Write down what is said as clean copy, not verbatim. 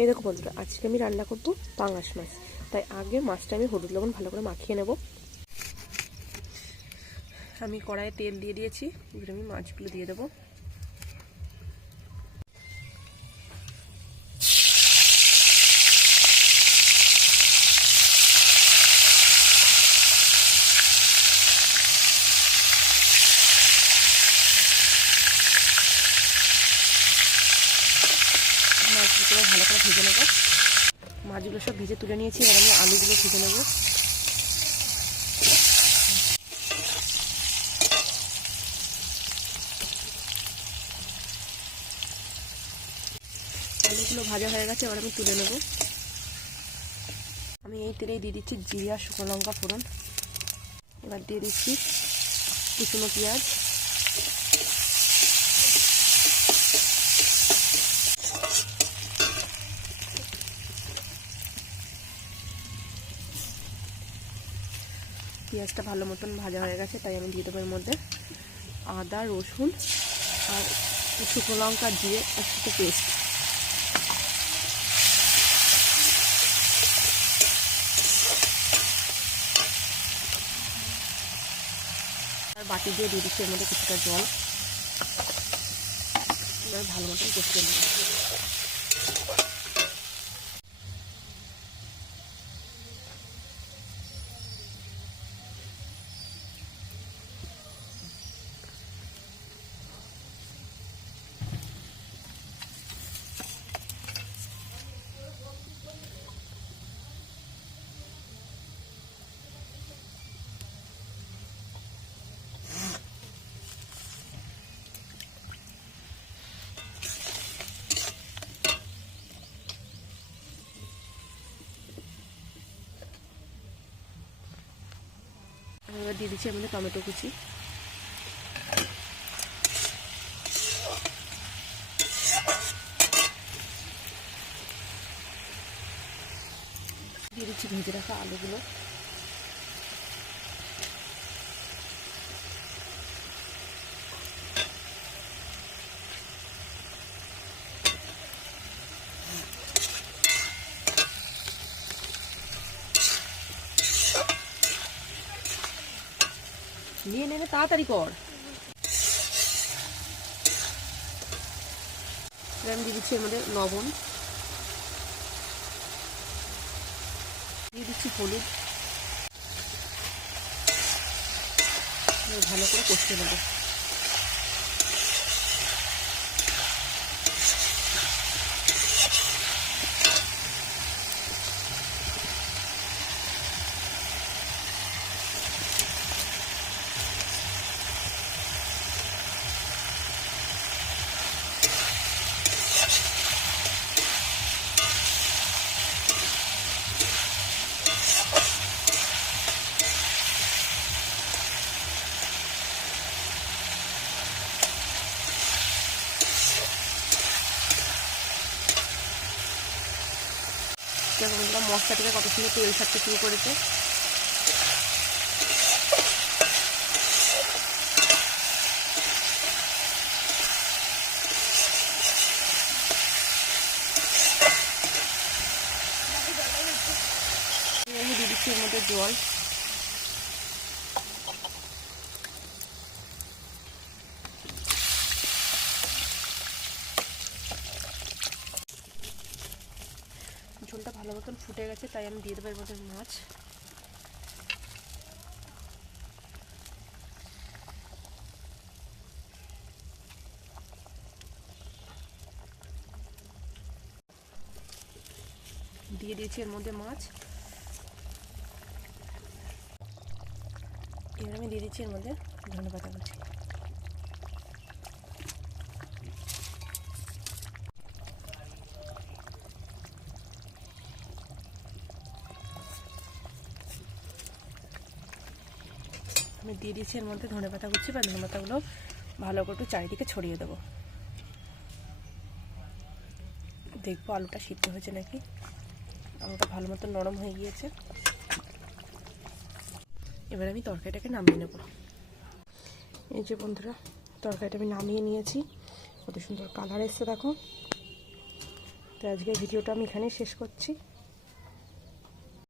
এই দেখো বন্ধুরা, আজকে আমি রান্না করবো পাঙাশ মাছ। তাই আগে মাছটা আমি হলুদ লবণ ভালো করে মাখিয়ে নেব। আমি কড়াইয়ে তেল দিয়ে দিয়েছি, এবার আমি মাছগুলো দিয়ে দেবো। মাছগুলো ভালো করে ভেজে নেব। মাছগুলো সব ভেজে তুলে নিয়েছি, এবার আমি আলুগুলো ভেজে নেব। আলুগুলো ভাজা হয়ে গেছে, এবার আমি তুলে নেব। আমি এই তেলেই দিয়ে দিচ্ছি জিরে আর শুকনো লঙ্কা ফোড়ন। এবার দিয়ে দিচ্ছি কুচনো পেঁয়াজ, পেঁয়াজটা ভালো মতন ভাজা হয়ে গেছে, তাই আমি দিয়ে দেবো এর মধ্যে আদা রসুন আর শুকনো লঙ্কা দিয়ে একসাথে পেস্ট। আর বাটি দিয়ে দিচ্ছি এর মধ্যে কিছুটা জল। এবার ভালো মতন কষিয়ে নেব। এবার দিয়ে দিচ্ছি এর মধ্যে টমেটো কুচি, দিয়ে দিচ্ছি ভেজে রাখা আলুগুলো, নিয়ে নেবে তাড়াতাড়ি কর। আমি দিয়ে দিচ্ছি এর মধ্যে লবণ, দিয়ে দিচ্ছি হলুদ, ভালো করে কষতে নেব। মশলা থেকে কত সুন্দর তেল ছাড়তে শুরু করেছে। আমি দিয়ে দিচ্ছি এর মধ্যে জল, ঝোলটা ভালো মতন ফুটে গেছে, তাই আমি দিয়ে দেবো এর মধ্যে মাছ। দিয়ে দিয়েছি এর মধ্যে মাছ। এবার আমি দিয়ে দিচ্ছি এর মধ্যে ধনেপাতা কুচি। আমি দিয়ে দিচ্ছি এর মধ্যে ধনেপাতা কুচি, বা ধনেপাতাগুলো ভালো করে একটু চারিদিকে ছড়িয়ে দেবো। দেখবো আলুটা সিদ্ধ হয়েছে নাকি। আলুটা ভালো মতো নরম হয়ে গিয়েছে। এবার আমি তরকারিটাকে নামিয়ে নেব। এই যে বন্ধুরা, তরকারিটা আমি নামিয়ে নিয়েছি। কত সুন্দর কালার এসছে দেখো। তো আজকের ভিডিওটা আমি এখানেই শেষ করছি।